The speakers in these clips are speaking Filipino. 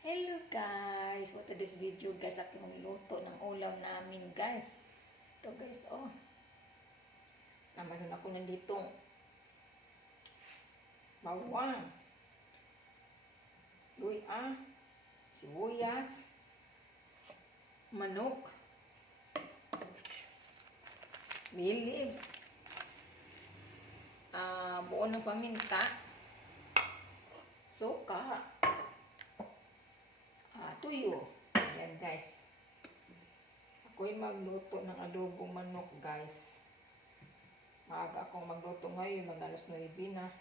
Hello guys! For today's video guys, at luto ng ulam namin guys. Ito guys, oh. Naman ako nandito. Bawang. Luya. Sibuyas. Manok. Bay leaves. Buo ng paminta. Suka. Tuyo. Ayan guys. Ako'y magluto ng adobong manok guys. Maaga akong magluto ngayon, mag-alas 9 na.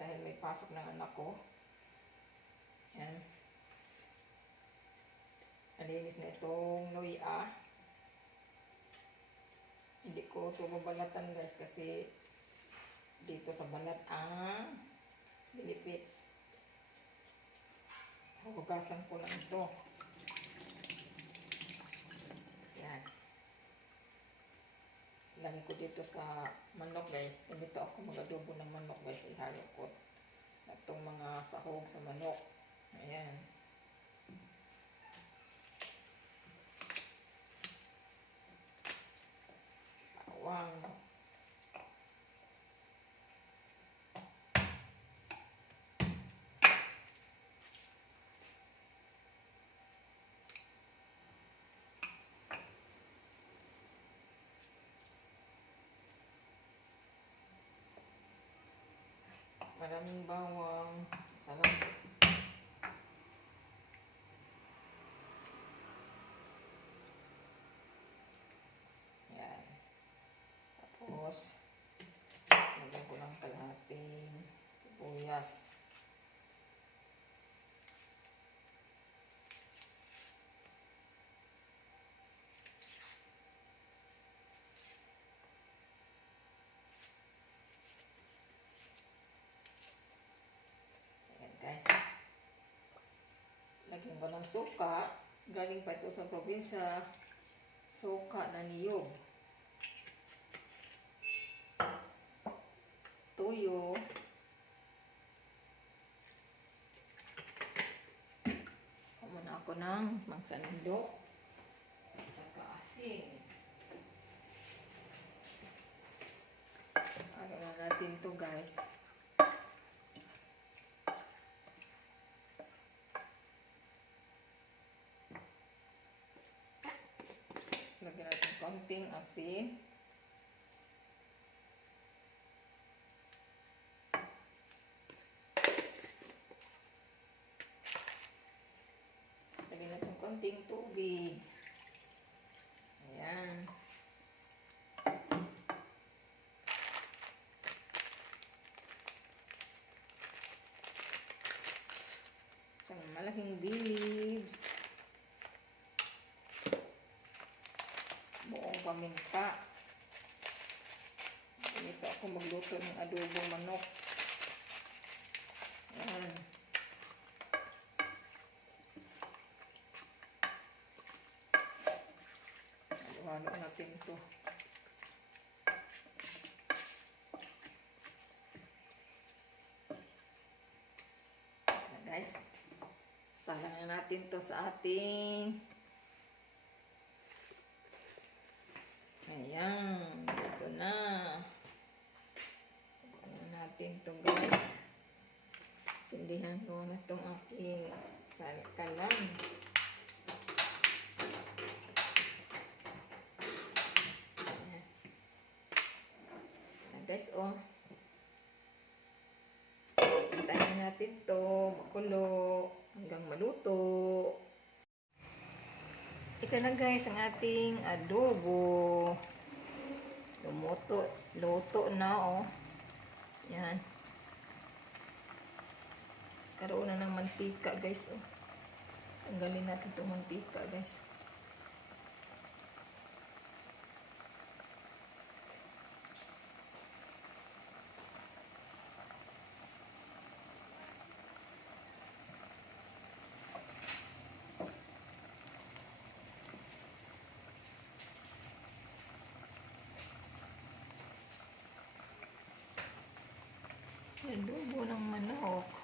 Dahil may pasok ng anak ko. Ayan. Nalinis na itong luya. Hindi ko ito babalatan guys kasi dito sa balat ang benefits. Hugasan ko lang ito. Yan. Lagay ko dito sa manok guys. Dito ako mag-adobo ng manok guys. Ihalo ko itong mga sahog sa manok. Ayan. Bawang. Maraming bawang. Sarap. Yan. Tapos, lagyan ko ng kalahating sibuyas. Guys, lagyan ko ng suka. Galing pa ito sa probinsya. Suka na niyog. Tuyo. Kumuna ako ng mangsanindo. At saka asin. Ano na natin ito guys. Lagyan natin konting asin. Lagyan natin konting tubig. Ayan. Isang malaking bay leaves. Buong paminta. Dito ako magluto ng adobong manok. Ayan. Halo natin ito. Ayan guys. Salang na natin ito sa ating ayan, ito na. Ayan natin ito guys. Sindihan ko na itong aking kalan. Ayan. Ayan guys, oh. Hintayin natin ito makulo hanggang maluto. Ito na guys ang ating adobo. Luto na oh. Yan. Karoon na ng mantika guys oh. Tanggalin natin itong mantika guys. Adobo ng manok.